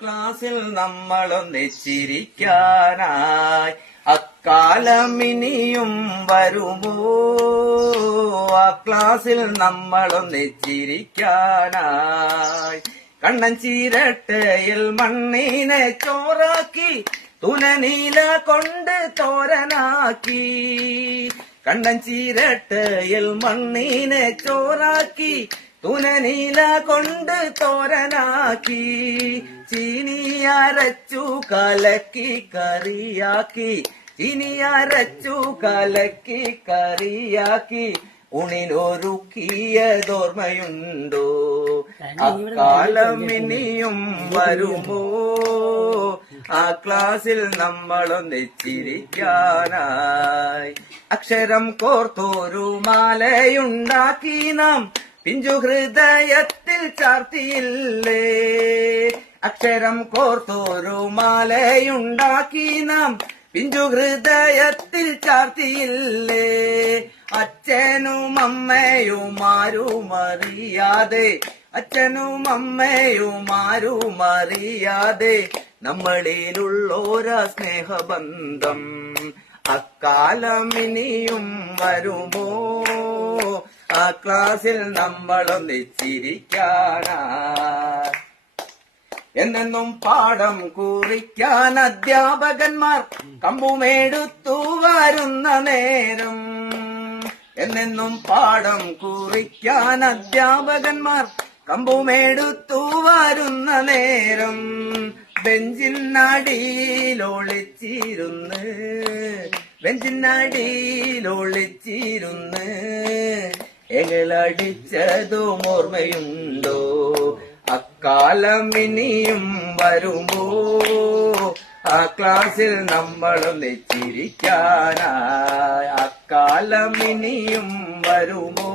ക്ലാസ്സിൽ നമ്മളൊന്നിച്ചിരിക്കാനായി അക്കാലം ഇനിയും വരുമോ? ആ ക്ലാസ്സിൽ നമ്മളൊന്നിച്ചിരിക്കാനായി കണ്ണൻ ചീരട്ടയിൽ മണ്ണിനെ ചോറാക്കി തുനനീല കൊണ്ട് തോരനാക്കി. കണ്ണൻ ചീരട്ടയിൽ മണ്ണിനെ ചോറാക്കി തുനനീല കൊണ്ട് തോരനാക്കി. ചീനിയരച്ചു കലക്കി കറിയാക്കി, ചീനിയരച്ചു കലക്കി കറിയാക്കി ഉണിലൊരുക്കിയതോർമ്മയുണ്ടോ? അക്കാലം ഇനിയും വരുമോ? ആ ക്ലാസ്സിൽ നമ്മളൊന്നിച്ചിരിക്കാനായി അക്ഷരം കോർത്തൊരു മാലയുണ്ടാക്കി നാം പിഞ്ചു ഹൃദയത്തിൽ ചാർത്തിയില്ലേ? അക്ഷരം കോർത്തൊരു മാലയുണ്ടാക്കി നാം പിഞ്ചു ഹൃദയത്തിൽ ചാർത്തിയില്ലേ? അച്ഛനും അമ്മയുമാരുമറിയാതെ, അച്ഛനും അമ്മയുമാരുമറിയാതെ നമ്മളിലുള്ളോരാ സ്നേഹബന്ധം അക്കാലം ഇനിയും വരുമോ? ആ ക്ലാസ്സിൽ നമ്മളൊന്നിച്ചിരിക്കാനായി എന്നെന്നും പാഠം കുറിക്കാൻ അധ്യാപകന്മാർ കമ്പുമെടുത്തു വരുന്ന നേരം, എന്നെന്നും പാഠം കുറിക്കാൻ അധ്യാപകന്മാർ കമ്പുമെടുത്തു വരുന്ന നേരം ബെഞ്ചിനടിയിലൊളിച്ചിരുന്ന്, ബെഞ്ചിനടിയിലൊളിച്ചിരുന്ന് എങ്ങളടിച്ചതും ഓർമ്മയുണ്ടോ? അക്കാലം ഇനിയും വരുമോ? ആ ക്ലാസ്സിൽ നമ്മളൊന്നിച്ചിരിക്കാനായി അക്കാലം ഇനിയും വരുമോ?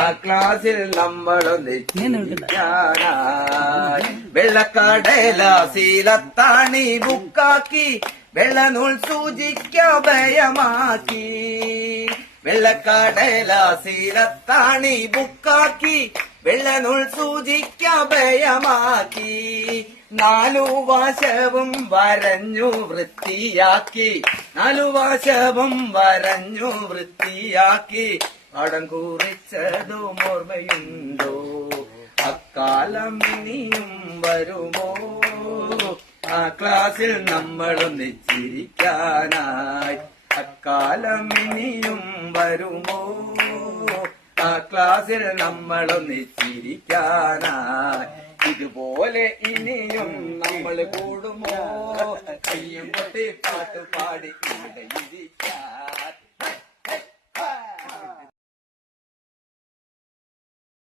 ആ ക്ലാസ്സിൽ നമ്മളൊന്നിച്ചിരിക്കാനായി വെള്ളക്കടലാസിലത്താണി ബുക്കാക്കി വെള്ളനൂൽ സൂചിക്കഭയമാക്കി. വെള്ളക്കടലാസിലത്താണി ബുക്കാക്കി വെള്ളനൂൽ സൂചിക്കഭയമാക്കി. നാലു വശവും വരഞ്ഞു വൃത്തിയാക്കി, നാലു വശവും വരഞ്ഞു വൃത്തിയാക്കി പടം കുറിച്ചതും ഓർമ്മയുണ്ടോ? അക്കാലം ഇനിയും വരുമോ? ആ ക്ലാസ്സിൽ നമ്മളൊന്നിച്ചിരിക്കാനായി അക്കാലം ഇനിയും വരുമോ? ആ ക്ലാസ്സിൽ നമ്മളൊന്നിച്ചിരിക്കാനായി ഇതുപോലെ ഇനിയും നമ്മൾ കൂടുമോ? കയ്യും കൊട്ടി പാട്ട് പാടി ഇവിടെ ഇരിക്കാൻ.